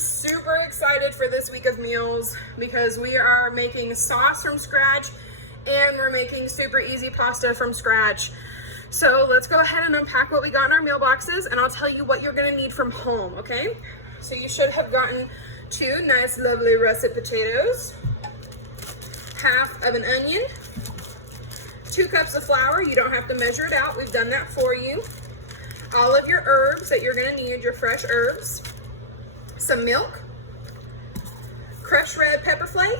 super excited for this week of meals because we are making sauce from scratch and we're making super easy pasta from scratch. So let's go ahead and unpack what we got in our meal boxes, and I'll tell you what you're gonna need from home, okay? So you should have gotten 2 nice, lovely russet potatoes, half of an onion, 2 cups of flour. You don't have to measure it out, we've done that for you. All of your herbs that you're gonna need, your fresh herbs, some milk, crushed red pepper flake,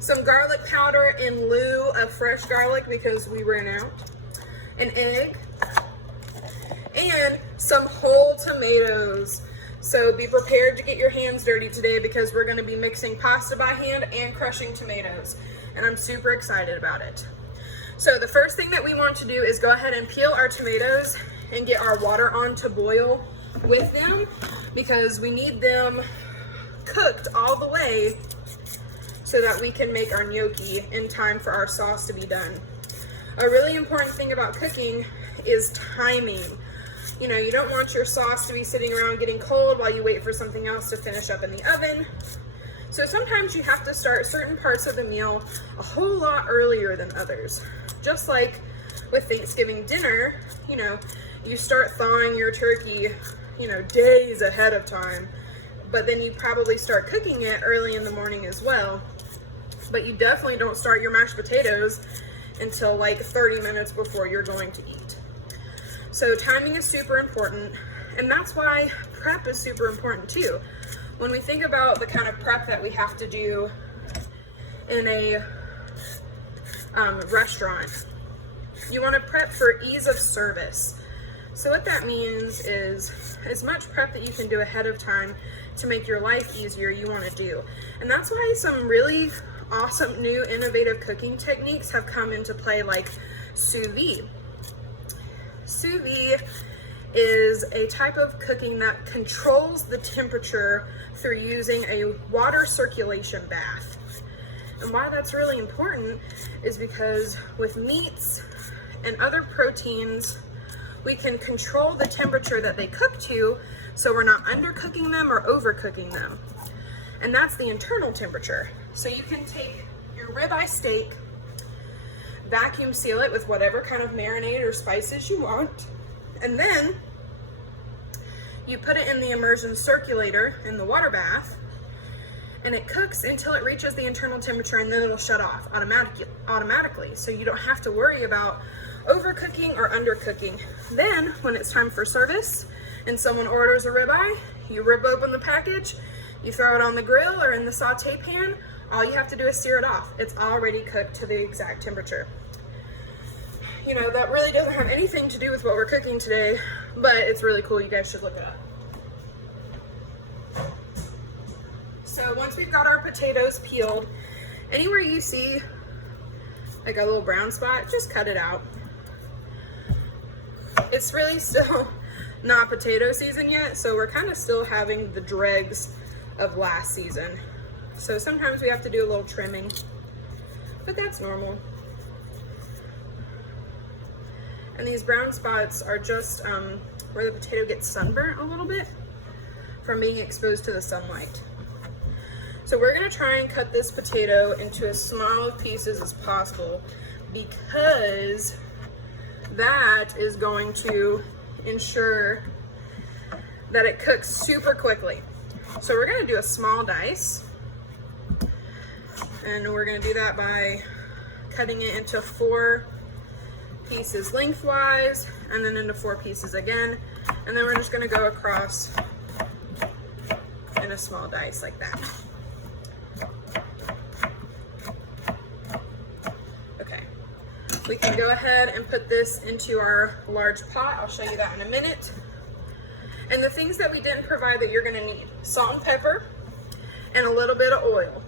some garlic powder in lieu of fresh garlic because we ran out, an egg, and some whole tomatoes. So be prepared to get your hands dirty today because we're gonna be mixing pasta by hand and crushing tomatoes, and I'm super excited about it. So the first thing that we want to do is go ahead and peel our tomatoes and get our water on to boil with them because we need them cooked all the way so that we can make our gnocchi in time for our sauce to be done. A really important thing about cooking is timing. You know, you don't want your sauce to be sitting around getting cold while you wait for something else to finish up in the oven. So sometimes you have to start certain parts of the meal a whole lot earlier than others. Just like with Thanksgiving dinner, you know, you start thawing your turkey, you know, days ahead of time, but then you probably start cooking it early in the morning as well. But you definitely don't start your mashed potatoes until like 30 minutes before you're going to eat. So timing is super important, and that's why prep is super important too. When we think about the kind of prep that we have to do in a restaurant, you want to prep for ease of service. So what that means is as much prep that you can do ahead of time to make your life easier, you want to do. And that's why some really awesome new innovative cooking techniques have come into play, like sous vide. Sous vide is a type of cooking that controls the temperature through using a water circulation bath. And why that's really important is because with meats and other proteins, we can control the temperature that they cook to, so we're not undercooking them or overcooking them. And that's the internal temperature. So you can take your ribeye steak, vacuum seal it with whatever kind of marinade or spices you want, and then you put it in the immersion circulator in the water bath, and it cooks until it reaches the internal temperature, and then it'll shut off automatically. So you don't have to worry about overcooking or undercooking. Then when it's time for service and someone orders a ribeye, you rip open the package, you throw it on the grill or in the saute pan. All you have to do is sear it off. It's already cooked to the exact temperature. You know, that really doesn't have anything to do with what we're cooking today, but it's really cool. You guys should look it up. So once we've got our potatoes peeled, anywhere you see like a little brown spot, just cut it out. It's really still not potato season yet, so we're kind of still having the dregs of last season. So sometimes we have to do a little trimming, but that's normal. And these brown spots are just where the potato gets sunburnt a little bit from being exposed to the sunlight. So we're gonna try and cut this potato into as small pieces as possible because that is going to ensure that it cooks super quickly. So we're gonna do a small dice, and we're gonna do that by cutting it into 4 pieces lengthwise, and then into 4 pieces again, and then we're just gonna go across in a small dice like that. Okay, we can go ahead and put this into our large pot. I'll show you that in a minute. And the things that we didn't provide that you're gonna need: salt and pepper and a little bit of oil,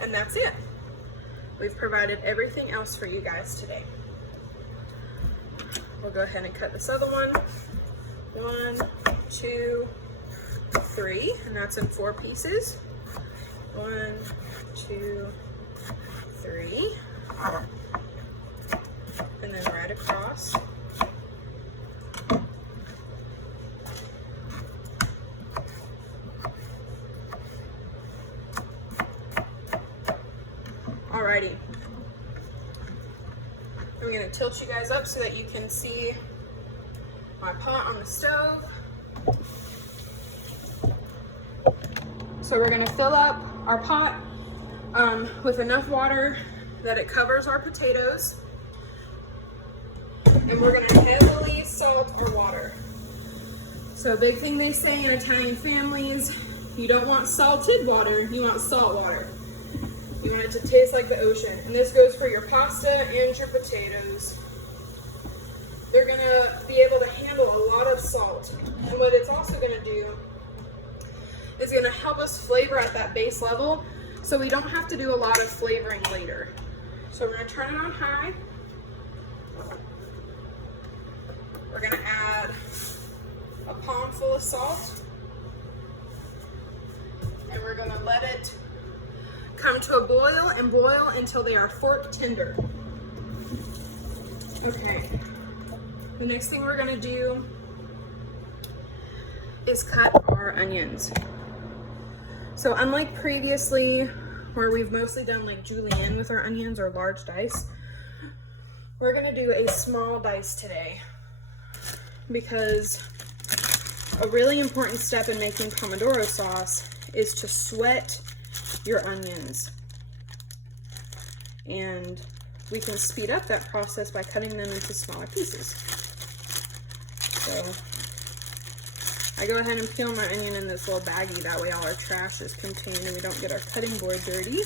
and that's it. We've provided everything else for you guys today. We'll go ahead and cut this other one. 1, 2, 3, and that's in 4 pieces. 1, 2, 3, and then right across. I'm gonna tilt you guys up so that you can see my pot on the stove. So we're gonna fill up our pot with enough water that it covers our potatoes. And we're gonna heavily salt our water. So a big thing they say in Italian families, you don't want salted water, you want salt water. You want it to taste like the ocean. And this goes for your pasta and your potatoes. They're gonna be able to handle a lot of salt. And what it's also gonna do is gonna help us flavor at that base level so we don't have to do a lot of flavoring later. So we're gonna turn it on high. We're gonna add a palm full of salt. And we're gonna let it come to a boil and boil until they are fork tender. Okay. The next thing we're gonna do is cut our onions. So unlike previously, where we've mostly done like julienne with our onions or large dice, we're gonna do a small dice today because a really important step in making Pomodoro sauce is to sweat your onions. And we can speed up that process by cutting them into smaller pieces. So I go ahead and peel my onion in this little baggie, that way all our trash is contained and we don't get our cutting board dirty.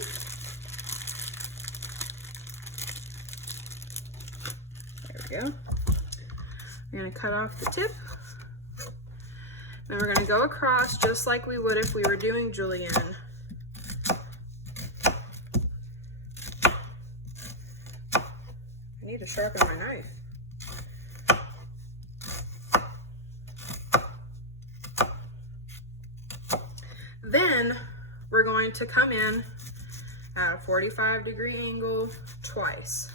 There we go. We're gonna cut off the tip. Then we're gonna go across just like we would if we were doing julienne. I need to sharpen my knife. Then we're going to come in at a 45-degree angle twice.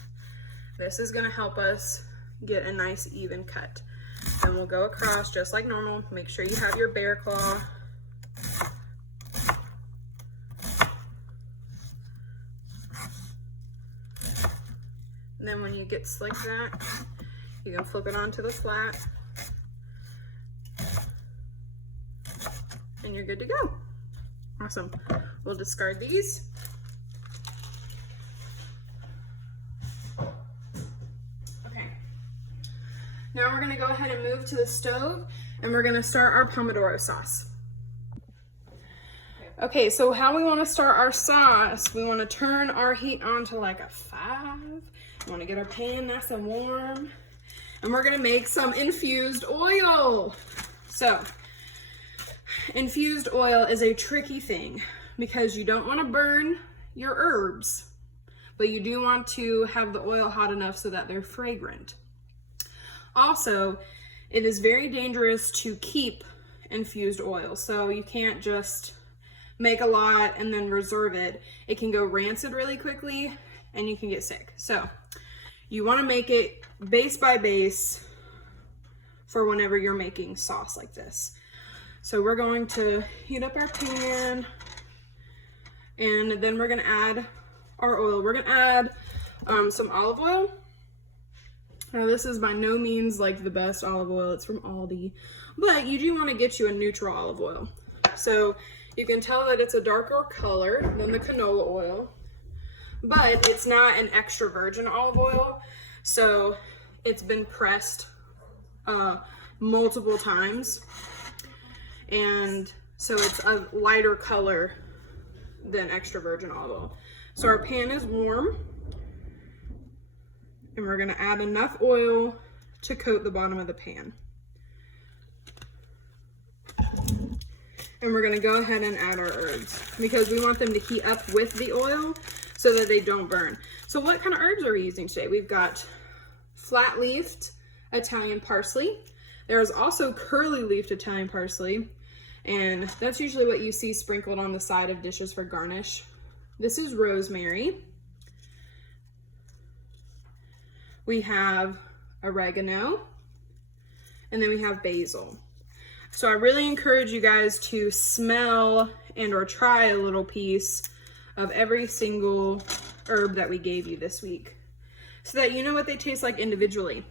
This is gonna help us get a nice even cut. Then we'll go across just like normal. Make sure you have your bear claw. And then when you get slick that, you can flip it onto the flat. And you're good to go. Awesome. We'll discard these. Okay. Now we're gonna go ahead and move to the stove and we're gonna start our Pomodoro sauce. Okay, so how we wanna start our sauce, we wanna turn our heat on to like a 5. We wanna get our pan nice and warm. And we're gonna make some infused oil. So, infused oil is a tricky thing because you don't want to burn your herbs, but you do want to have the oil hot enough so that they're fragrant. Also, it is very dangerous to keep infused oil, so you can't just make a lot and then reserve it. It can go rancid really quickly and you can get sick. So you want to make it base by base for whenever you're making sauce like this. So we're going to heat up our pan and then we're gonna add our oil. We're gonna add some olive oil. Now this is by no means like the best olive oil, it's from Aldi, but you do wanna get you a neutral olive oil. So you can tell that it's a darker color than the canola oil, but it's not an extra virgin olive oil. So it's been pressed multiple times. And so it's a lighter color than extra virgin olive oil. So our pan is warm and we're gonna add enough oil to coat the bottom of the pan. And we're gonna go ahead and add our herbs because we want them to heat up with the oil so that they don't burn. So what kind of herbs are we using today? We've got flat-leafed Italian parsley. There is also curly-leafed Italian parsley, and that's usually what you see sprinkled on the side of dishes for garnish. This is rosemary. We have oregano, and then we have basil. So I really encourage you guys to smell and or try a little piece of every single herb that we gave you this week. so that you know what they taste like individually.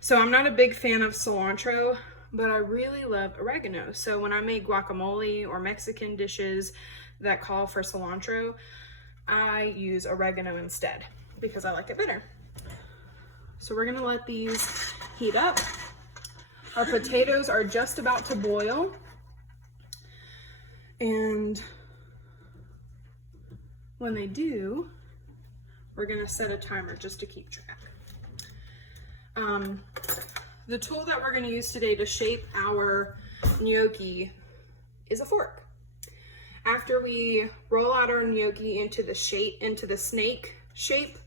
So I'm not a big fan of cilantro, but I really love oregano. So when I make guacamole or Mexican dishes that call for cilantro, I use oregano instead because I like it better. So we're gonna let these heat up. Our potatoes are just about to boil. And when they do, we're gonna set a timer just to keep track. The tool that we're gonna use today to shape our gnocchi is a fork. After we roll out our gnocchi into the snake shape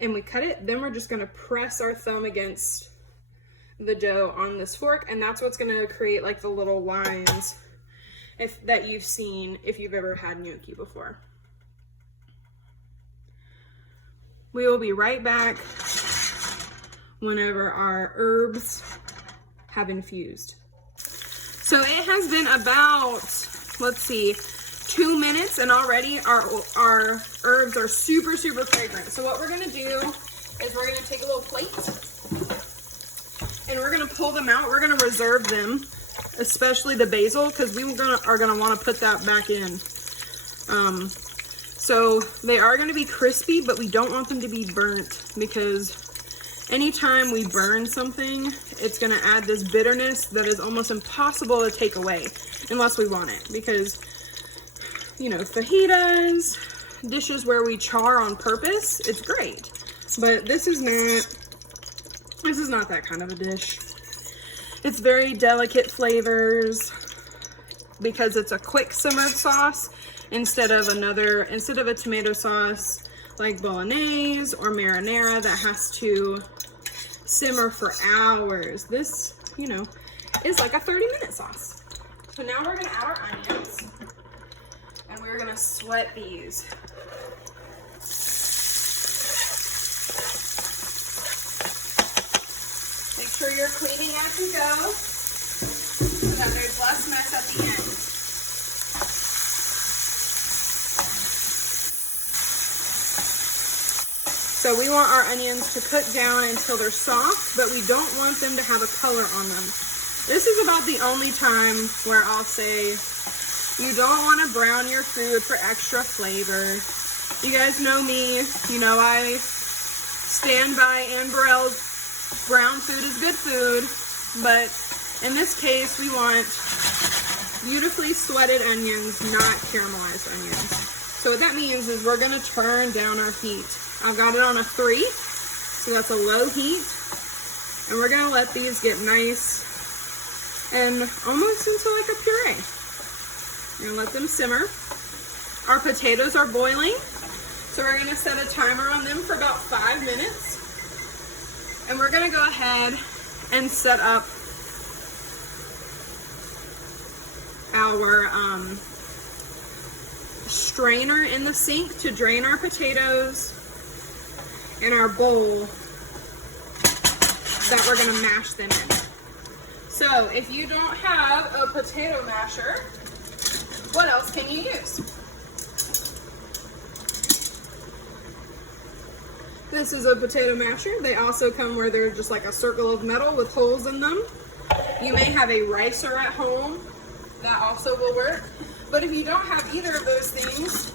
and we cut it, then we're just gonna press our thumb against the dough on this fork, and that's what's gonna create like the little lines that you've seen if you've ever had gnocchi before. We will be right back whenever our herbs have infused. So it has been about, let's see, 2 minutes, and already our herbs are super, super fragrant. So what we're gonna do is we're gonna take a little plate and we're gonna pull them out. We're gonna reserve them, especially the basil, because we are gonna wanna put that back in. So they are gonna be crispy, but we don't want them to be burnt, because anytime we burn something, it's gonna add this bitterness that is almost impossible to take away unless we want it. Because, you know, fajitas, dishes where we char on purpose, it's great. But this is not that kind of a dish. It's very delicate flavors because it's a quick simmered sauce instead of a tomato sauce like bolognese or marinara that has to simmer for hours. This, you know, is like a 30-minute sauce. So now we're gonna add our onions and we're gonna sweat these. Make sure you're cleaning as you go so that there's less mess at the end. So we want our onions to cook down until they're soft, but we don't want them to have a color on them. This is about the only time where I'll say you don't want to brown your food for extra flavor. You guys know me, you know I stand by Anne Burrell's brown food is good food, but in this case we want beautifully sweated onions, not caramelized onions. So what that means is we're gonna turn down our heat. I've got it on a 3, so that's a low heat. And we're gonna let these get nice and almost into like a puree. We're gonna let them simmer. Our potatoes are boiling, so we're gonna set a timer on them for about 5 minutes. And we're gonna go ahead and set up our strainer in the sink to drain our potatoes, and our bowl that we're gonna mash them in. So if you don't have a potato masher, what else can you use? This is a potato masher. They also come where they're just like a circle of metal with holes in them. You may have a ricer at home. That also will work. But if you don't have either of those things,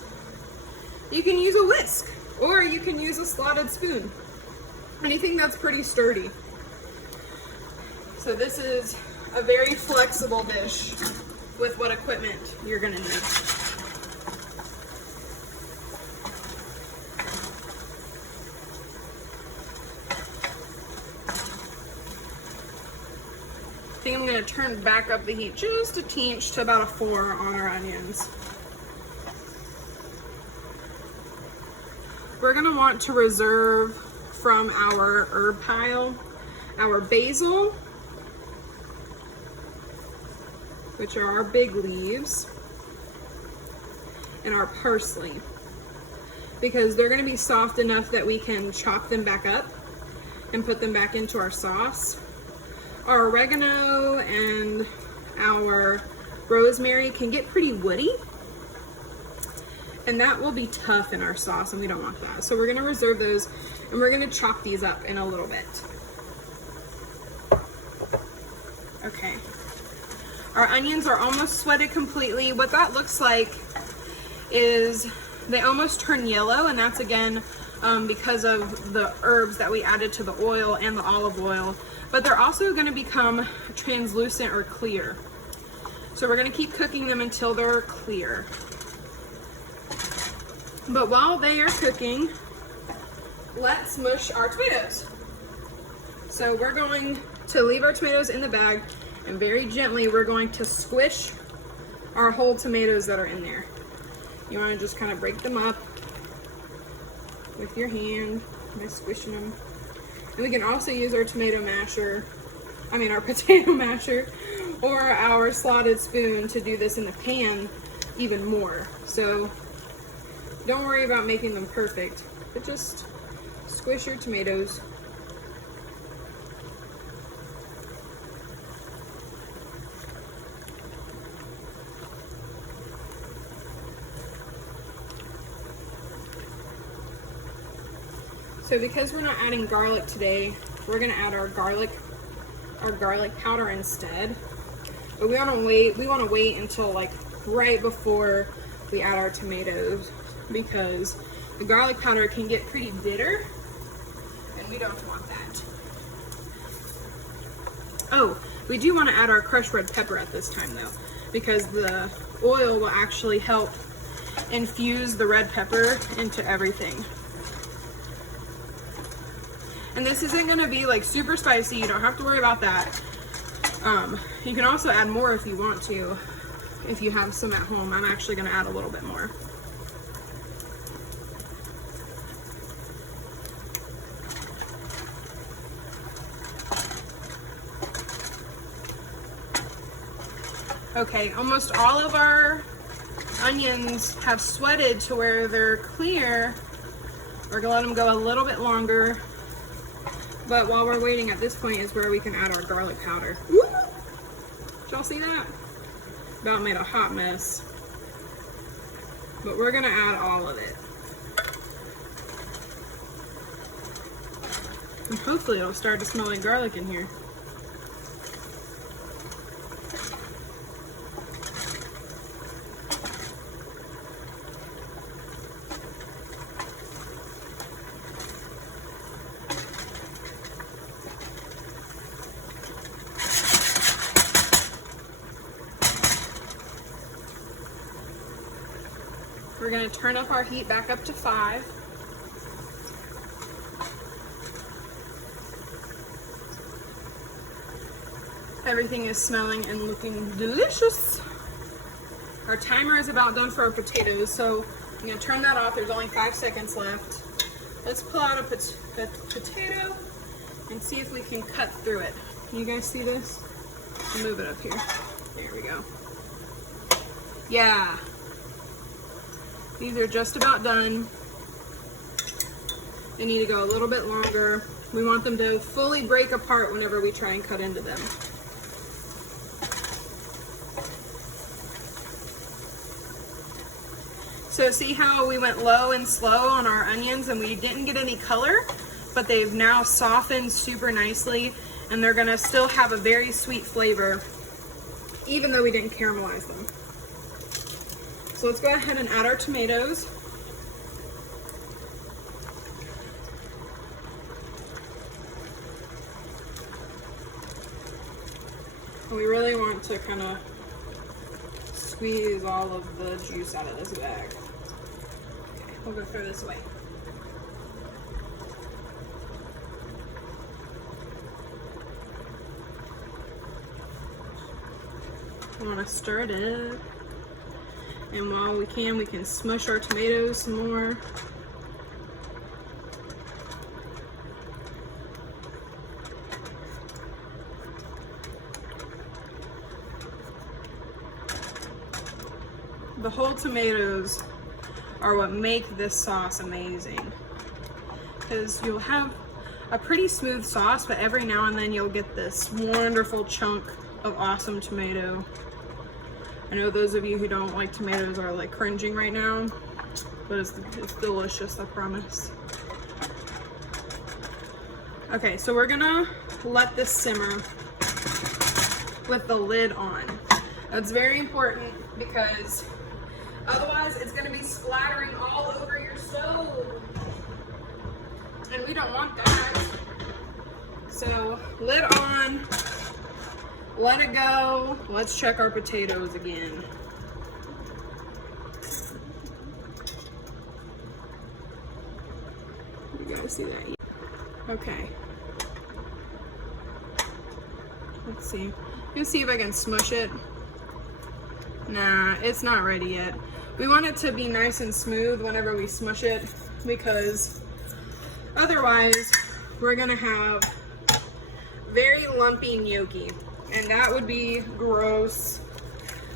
you can use a whisk or you can use a slotted spoon. Anything that's pretty sturdy. So this is a very flexible dish with what equipment you're gonna need. I think I'm gonna turn back up the heat just a teeny to about a 4 on our onions. We're gonna want to reserve from our herb pile our basil, which are our big leaves, and our parsley, because they're gonna be soft enough that we can chop them back up and put them back into our sauce. Our oregano and our rosemary can get pretty woody, and that will be tough in our sauce, and we don't want that. So we're gonna reserve those, and we're gonna chop these up in a little bit. Okay. Our onions are almost sweated completely. What that looks like is they almost turn yellow, and that's again because of the herbs that we added to the oil and the olive oil, but they're also going to become translucent or clear. So we're going to keep cooking them until they're clear. But while they are cooking, let's mush our tomatoes. So we're going to leave our tomatoes in the bag, and very gently we're going to squish our whole tomatoes that are in there. You want to just kind of break them up with your hand by squishing them. And we can also use our potato masher, or our slotted spoon to do this in the pan even more. So don't worry about making them perfect, but just squish your tomatoes. So because we're not adding garlic today, we're gonna add our garlic powder instead. But we wanna wait until like right before we add our tomatoes, because the garlic powder can get pretty bitter, and we don't want that. Oh, we do wanna add our crushed red pepper at this time though, because the oil will actually help infuse the red pepper into everything. And this isn't gonna be like super spicy, you don't have to worry about that. You can also add more if you want to, if you have some at home. I'm actually gonna add a little bit more. Okay, almost all of our onions have sweated to where they're clear. We're gonna let them go a little bit longer. But while we're waiting, at this point is where we can add our garlic powder. Woo! Did y'all see that? About made a hot mess. But we're gonna add all of it. And hopefully it'll start to smell like garlic in here. We're going to turn up our heat back up to 5. Everything is smelling and looking delicious. Our timer is about done for our potatoes, so I'm going to turn that off. There's only 5 seconds left. Let's pull out a potato and see if we can cut through it. Can you guys see this? I'll move it up here. There we go. Yeah. These are just about done. They need to go a little bit longer. We want them to fully break apart whenever we try and cut into them. So see how we went low and slow on our onions and we didn't get any color, but they've now softened super nicely, and they're gonna still have a very sweet flavor even though we didn't caramelize them. So let's go ahead and add our tomatoes. And we really want to kind of squeeze all of the juice out of this bag. Okay, we'll go throw this away. We want to stir it up. And while we can smush our tomatoes some more. The whole tomatoes are what make this sauce amazing. Because you'll have a pretty smooth sauce, but every now and then you'll get this wonderful chunk of awesome tomato. I know those of you who don't like tomatoes are like cringing right now, but it's delicious, I promise. Okay, so we're gonna let this simmer with the lid on. That's very important because otherwise it's gonna be splattering all over your stove. And we don't want that. So lid on, let it go. Let's check our potatoes again. You gotta see that. Okay. Let's see. Let's see if I can smush it. Nah, it's not ready yet. We want it to be nice and smooth whenever we smush it because otherwise we're gonna have very lumpy gnocchi and that would be gross.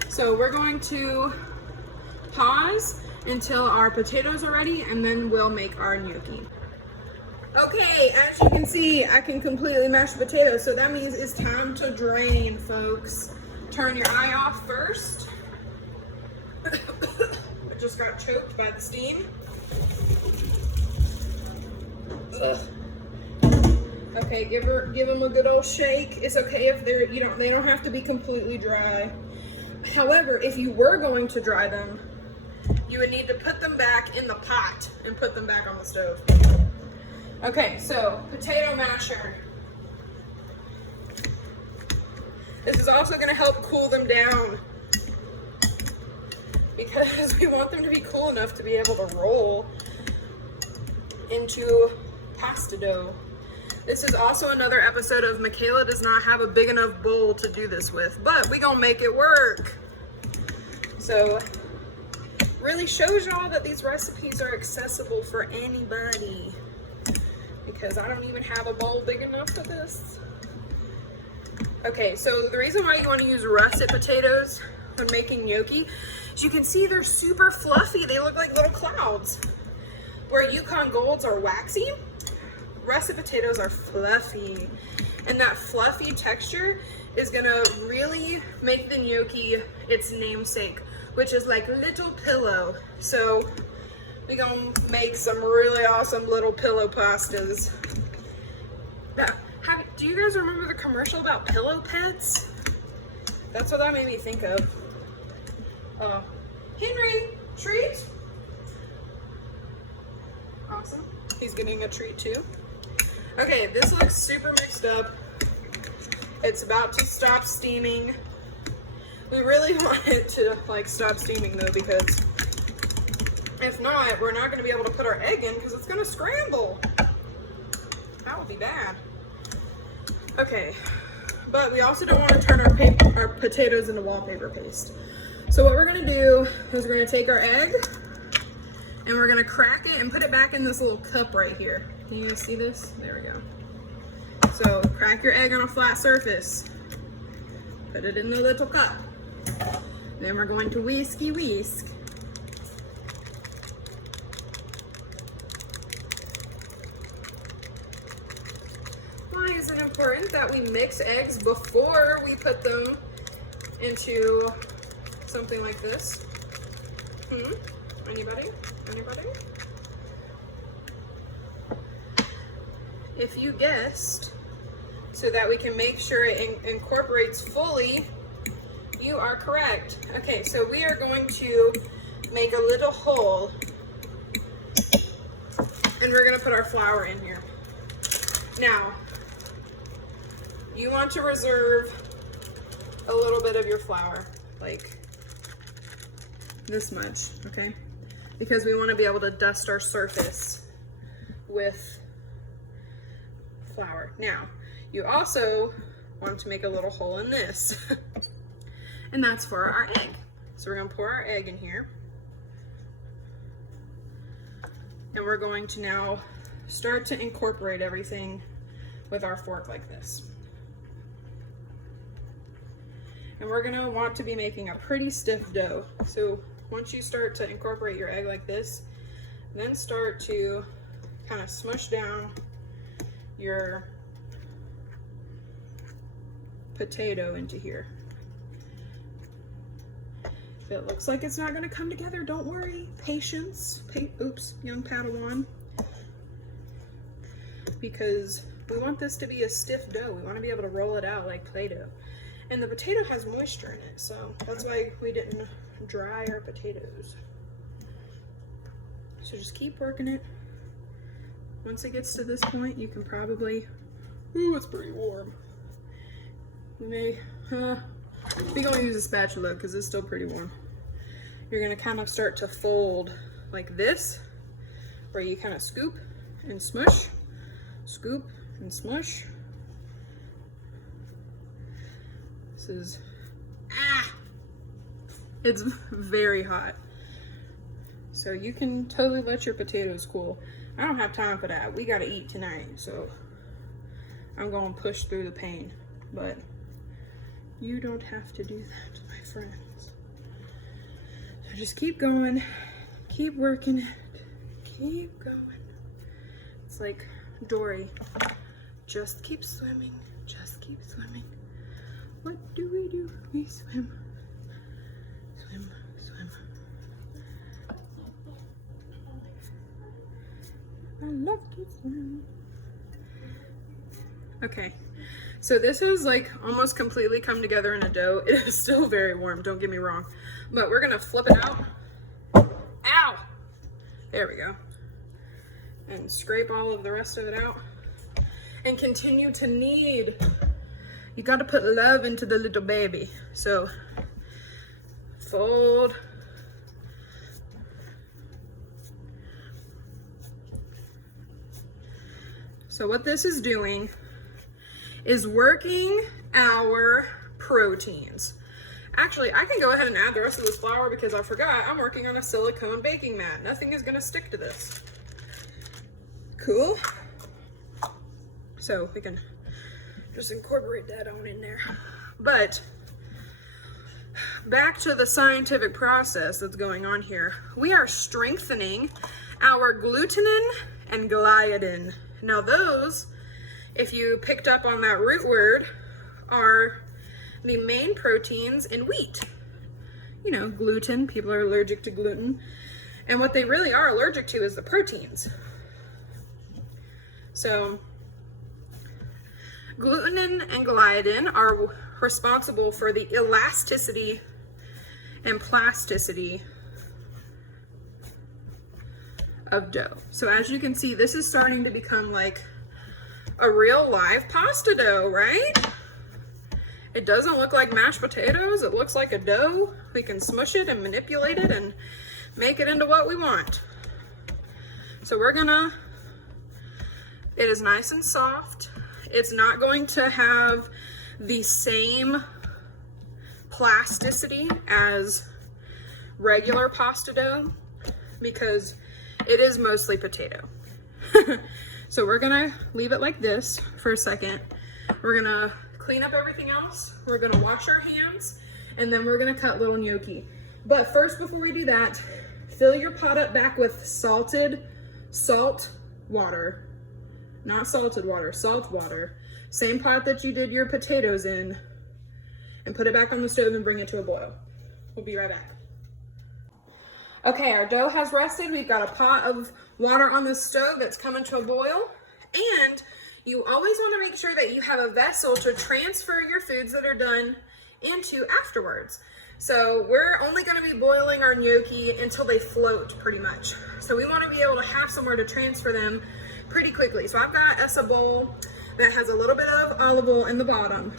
So we're going to pause until our potatoes are ready and then we'll make our gnocchi. Okay, as you can see, I can completely mash the potatoes, so that means it's time to drain, folks. Turn your eye off first. I just got choked by the steam. Ugh. Okay, give them a good old shake. It's okay if they don't have to be completely dry. However, if you were going to dry them, you would need to put them back in the pot and put them back on the stove. Okay, so potato masher. This is also going to help cool them down because we want them to be cool enough to be able to roll into pasta dough. This is also another episode of Michaela does not have a big enough bowl to do this with, but we gonna make it work. So really shows y'all that these recipes are accessible for anybody because I don't even have a bowl big enough for this. Okay, so the reason why you want to use russet potatoes when making gnocchi is you can see they're super fluffy. They look like little clouds. Where Yukon Golds are waxy, russet potatoes are fluffy. And that fluffy texture is gonna really make the gnocchi its namesake, which is like little pillow. So we gonna make some really awesome little pillow pastas. Do you guys remember the commercial about pillow pets? That's what that made me think of. Henry, treat? Awesome. He's getting a treat too. Okay, this looks super mixed up. It's about to stop steaming. We really want it to like stop steaming though, because if not, we're not gonna be able to put our egg in because it's gonna scramble. That would be bad. Okay, but we also don't want to turn our potatoes into wallpaper paste. So what we're gonna do is we're gonna take our egg and we're gonna crack it and put it back in this little cup right here. Can you guys see this? There we go. So crack your egg on a flat surface. Put it in the little cup. Then we're going to whisk. Why is it important that we mix eggs before we put them into something like this? Anybody? If you guessed, so that we can make sure it incorporates fully, you are correct. Okay, so we are going to make a little hole and we're gonna put our flour in here. Now, you want to reserve a little bit of your flour, like this much, okay? Because we want to be able to dust our surface with flour. Now, you also want to make a little hole in this, and that's for our egg. So we're going to pour our egg in here, and we're going to now start to incorporate everything with our fork like this. And we're gonna want to be making a pretty stiff dough. So once you start to incorporate your egg like this, then start to kind of smush down your potato into here. If it looks like it's not gonna come together, don't worry. Patience. Oops, young Padawan. Because we want this to be a stiff dough. We want to be able to roll it out like Play-Doh. And the potato has moisture in it, so that's why we didn't dry our potatoes. So just keep working it. Once it gets to this point, you can probably, ooh, it's pretty warm. We may, we're gonna use a spatula because it's still pretty warm. You're gonna kind of start to fold like this, where you kind of scoop and smush, scoop and smush. This is, it's very hot. So you can totally let your potatoes cool. I don't have time for that. We gotta eat tonight, so I'm gonna push through the pain. But you don't have to do that, my friends. So just keep going, keep working it, keep going. It's like Dory, just keep swimming, just keep swimming. What do? We swim, swim, swim. I love to swim. Okay, so this is like almost completely come together in a dough. It is still very warm, don't get me wrong, but we're gonna flip it out. Ow! There we go. And scrape all of the rest of it out. And continue to knead. You gotta put love into the little baby. So, fold. So what this is doing is working our proteins. Actually, I can go ahead and add the rest of this flour because I forgot I'm working on a silicone baking mat. Nothing is gonna stick to this. Cool. So we can just incorporate that on in there. But back to the scientific process that's going on here. We are strengthening our glutenin and gliadin. Now those, if you picked up on that root word, are the main proteins in wheat. You know, gluten, people are allergic to gluten. And what they really are allergic to is the proteins. So, glutenin and gliadin are responsible for the elasticity and plasticity of dough. So as you can see, this is starting to become like a real live pasta dough, right? It doesn't look like mashed potatoes. It looks like a dough. We can smush it and manipulate it and make it into what we want. So we're gonna, it is nice and soft. It's not going to have the same plasticity as regular pasta dough because it is mostly potato. So we're gonna leave it like this for a second. We're gonna clean up everything else. We're gonna wash our hands and then we're gonna cut little gnocchi. But first, before we do that, fill your pot up back with salt water. Not salted water, salt water. Same pot that you did your potatoes in, and put it back on the stove and bring it to a boil. We'll be right back. Okay, our dough has rested. We've got a pot of water on the stove that's coming to a boil. And you always want to make sure that you have a vessel to transfer your foods that are done into afterwards. So we're only going to be boiling our gnocchi until they float pretty much. So we want to be able to have somewhere to transfer them pretty quickly. So I've got us a bowl that has a little bit of olive oil in the bottom,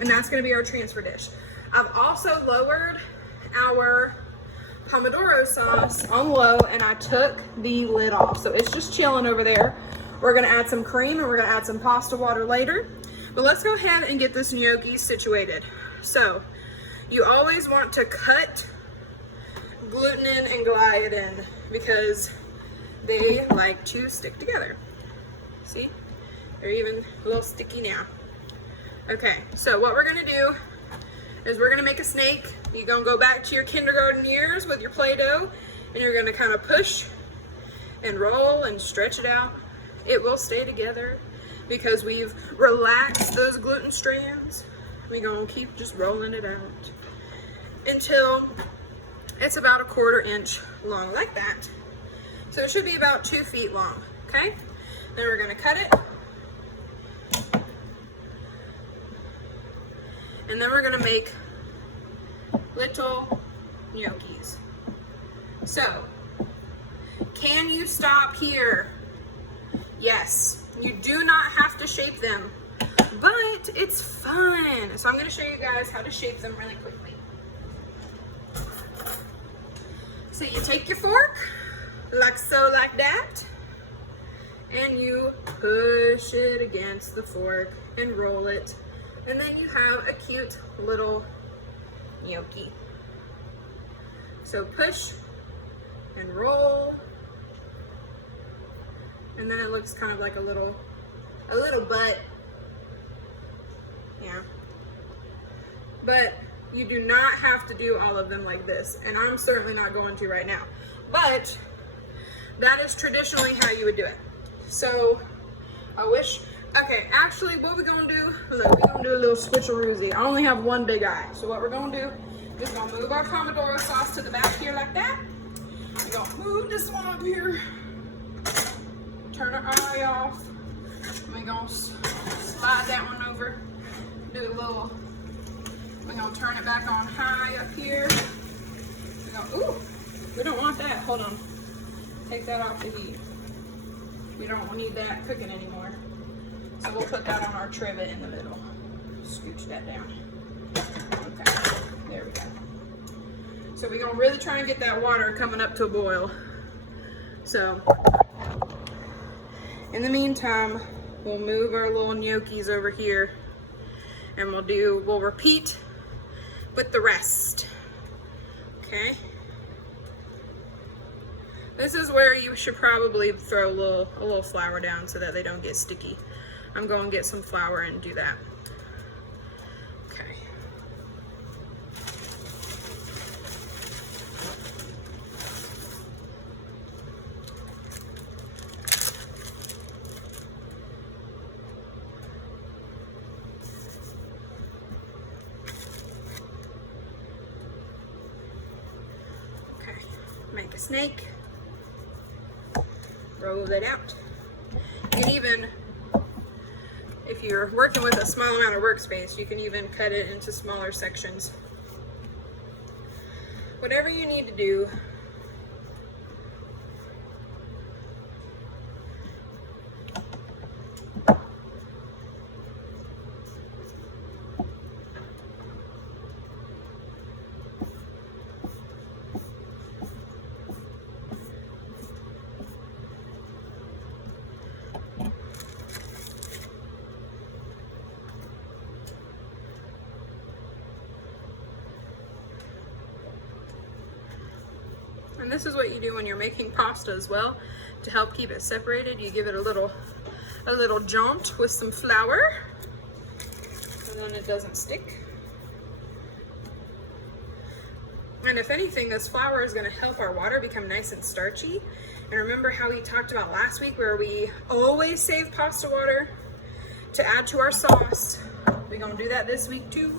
and that's going to be our transfer dish. I've also lowered our Pomodoro sauce on low, and I took the lid off. So it's just chilling over there. We're going to add some cream and we're going to add some pasta water later. But let's go ahead and get this gnocchi situated. So you always want to cut glutenin and gliadin because they like to stick together. See? They're even a little sticky now. Okay, so what we're gonna do is we're gonna make a snake. You're gonna go back to your kindergarten years with your Play-Doh, and you're gonna kind of push and roll and stretch it out. It will stay together because we've relaxed those gluten strands. We're gonna keep just rolling it out until it's about 1/4 inch long like that. So it should be about 2 feet long, okay? Then we're gonna cut it. And then we're gonna make little gnocchis. So, can you stop here? Yes, you do not have to shape them, but it's fun. So I'm gonna show you guys how to shape them really quickly. So you take your fork, like so, like that, and you push it against the fork and roll it. And then you have a cute little gnocchi. So push and roll. And then it looks kind of like a little butt. Yeah. But you do not have to do all of them like this. And I'm certainly not going to right now. But that is traditionally how you would do it. So I wish, okay, actually what we're gonna do, look, we're gonna do a little switcheroozy. I only have one big eye. So what we're gonna do is gonna move our Pomodoro sauce to the back here like that. We're gonna move this one up here. Turn our eye off. We're gonna slide that one over. Do a little, we're gonna turn it back on high up here. We're gonna, ooh, we don't want that, hold on. Take that off the heat. We don't need that cooking anymore. So we'll put that on our trivet in the middle. Scooch that down. Okay, there we go. So we're gonna really try and get that water coming up to a boil. So, in the meantime, we'll move our little gnocchis over here and we'll repeat with the rest. Okay? This is where you should probably throw a little flour down so that they don't get sticky. I'm going to get some flour and do that. Okay. Okay, make a snake. Roll it out. And even if you're working with a small amount of workspace, you can even cut it into smaller sections. Whatever you need to do. And this is what you do when you're making pasta as well. To help keep it separated, you give it a little jaunt with some flour, and then it doesn't stick. And if anything, this flour is going to help our water become nice and starchy. And remember how we talked about last week where we always save pasta water to add to our sauce? We're going to do that this week too.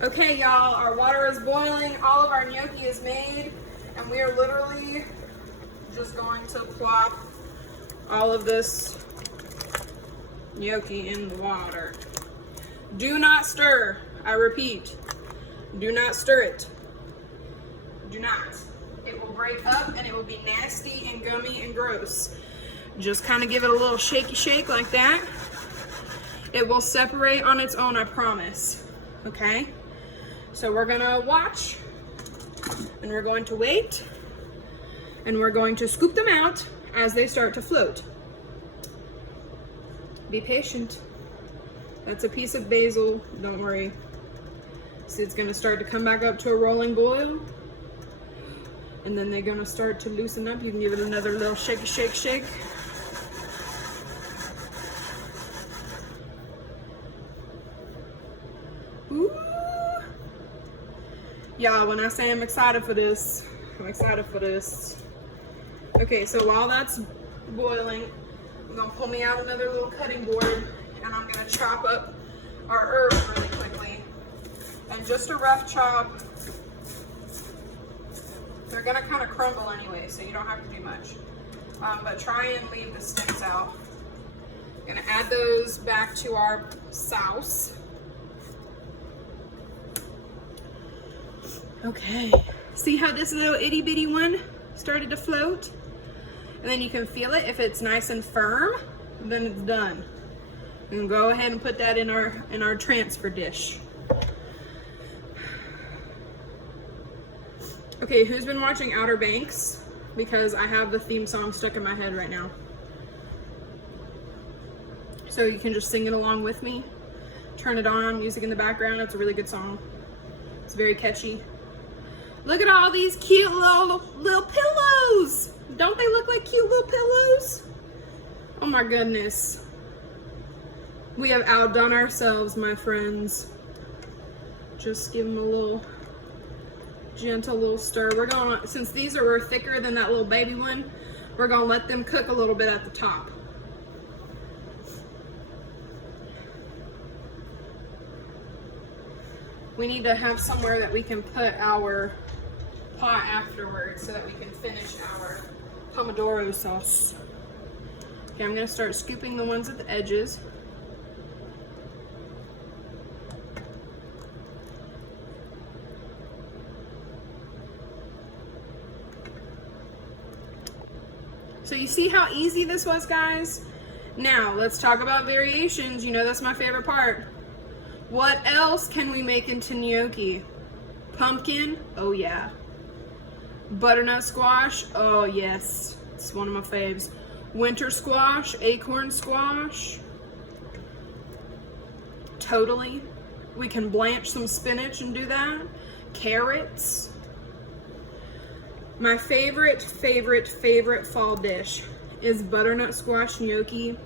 Okay, y'all, our water is boiling, all of our gnocchi is made, and we are literally just going to plop all of this gnocchi in the water. Do not stir. I repeat, do not stir it. Do not. It will break up and it will be nasty and gummy and gross. Just kind of give it a little shaky shake like that. It will separate on its own, I promise. Okay? So we're gonna watch, and we're going to wait, and we're going to scoop them out as they start to float. Be patient. That's a piece of basil, don't worry. See, it's gonna start to come back up to a rolling boil. And then they're gonna start to loosen up. You can give it another little shake, shake, shake. Ooh. Yeah, when I say I'm excited for this, I'm excited for this. Okay, so while that's boiling, I'm gonna pull me out another little cutting board, and I'm gonna chop up our herbs really quickly. And just a rough chop. They're gonna kind of crumble anyway, so you don't have to do much. But try and leave the sticks out. Gonna add those back to our sauce. Okay, see how this little itty bitty one started to float? And then you can feel it. If it's nice and firm, then it's done. And go ahead and put that in our transfer dish. Okay, who's been watching Outer Banks? Because I have the theme song stuck in my head right now. So you can just sing it along with me. Turn it on, music in the background. It's a really good song. It's very catchy. Look at all these cute little pillows. Don't they look like cute little pillows? Oh my goodness. We have outdone ourselves, my friends. Just give them a little gentle little stir. We're gonna, since these are thicker than that little baby one, we're gonna let them cook a little bit at the top. We need to have somewhere that we can put our pot afterwards so that we can finish our Pomodoro sauce. Okay, I'm gonna start scooping the ones at the edges. So you see how easy this was, guys? Now, let's talk about variations. You know that's my favorite part. What else can we make into gnocchi? Pumpkin? Oh yeah. Butternut squash? Oh yes. It's one of my faves. Winter squash? Acorn squash? Totally. We can blanch some spinach and do that. Carrots. My favorite fall dish is butternut squash gnocchi,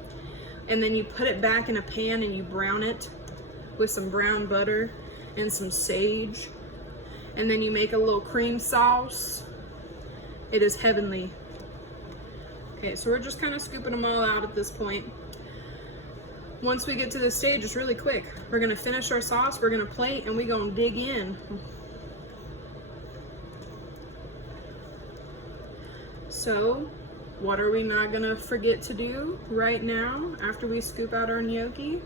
and then you put it back in a pan and you brown it with some brown butter and some sage, and then you make a little cream sauce. It is heavenly. Okay, so we're just kind of scooping them all out at this point. Once we get to this stage, it's really quick. We're gonna finish our sauce, we're gonna plate, and we're gonna dig in. So, what are we not gonna forget to do right now after we scoop out our gnocchi?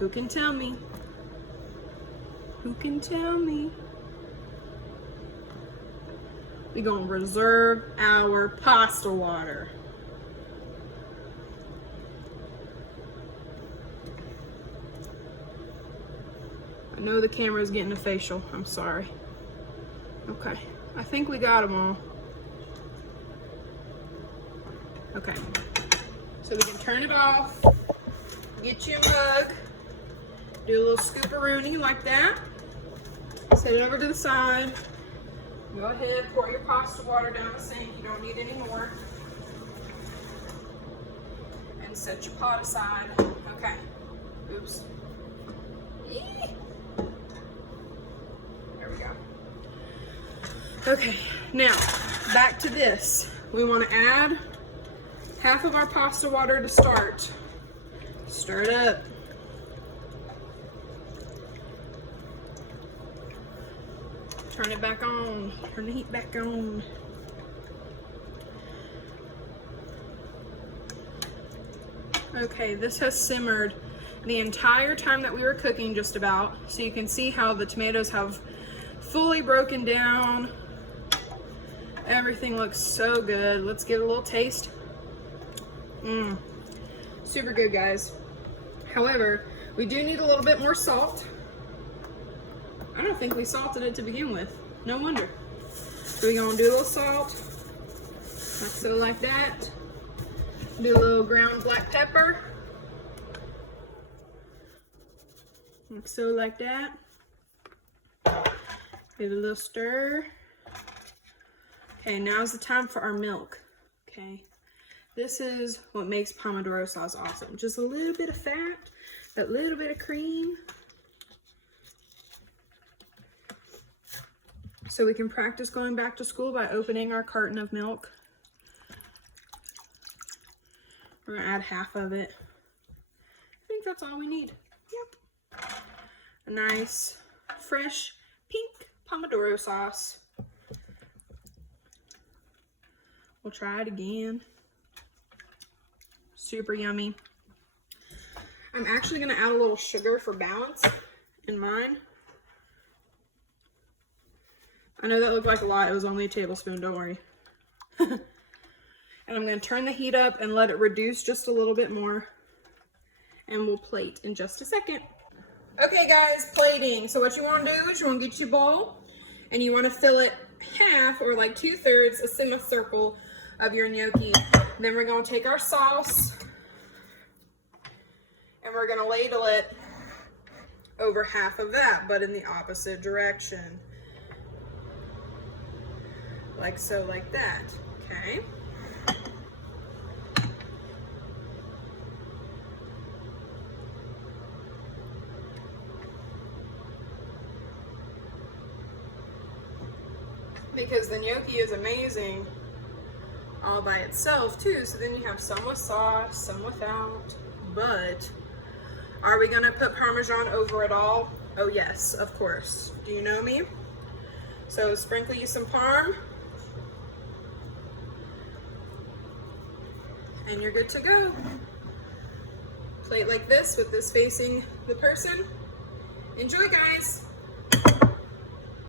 Who can tell me? Who can tell me? We're gonna reserve our pasta water. I know the camera's getting a facial, I'm sorry. Okay, I think we got them all. Okay, so we can turn it off, get you a mug, do a little scooperoonie like that, set it over to the side, go ahead, pour your pasta water down the sink, you don't need any more, and set your pot aside. Okay, oops. There we go. Okay, now back to this. We want to add half of our pasta water to start. Stir it up. Turn it back on. Turn the heat back on. Okay, this has simmered the entire time that we were cooking, just about. So you can see how the tomatoes have fully broken down. Everything looks so good. Let's give it a little taste. Super good, guys. However, we do need a little bit more salt. I don't think we salted it to begin with. No wonder. So we're gonna do a little salt, like so, like that. Do a little ground black pepper, like so, like that. Give it a little stir. Okay, now's the time for our milk. Okay, this is what makes Pomodoro sauce awesome. Just a little bit of fat, a little bit of cream. So we can practice going back to school by opening our carton of milk. We're gonna add half of it. I think that's all we need. Yep. A nice, fresh, pink Pomodoro sauce. We'll try it again. Super yummy. I'm actually gonna add a little sugar for balance in mine. I know that looked like a lot. It was only a tablespoon, don't worry. And I'm gonna turn the heat up and let it reduce just a little bit more. And we'll plate in just a second. Okay guys, plating. So what you wanna do is you wanna get your bowl and you wanna fill it half or like 2/3, a semicircle of your gnocchi. Then we're gonna take our sauce and we're gonna ladle it over half of that, but in the opposite direction. Like so, like that, okay? Because the gnocchi is amazing all by itself too, so then you have some with sauce, some without. But are we gonna put Parmesan over it all? Oh yes, of course. Do you know me? So sprinkle you some Parm, and you're good to go. Plate like this with this facing the person. Enjoy, guys.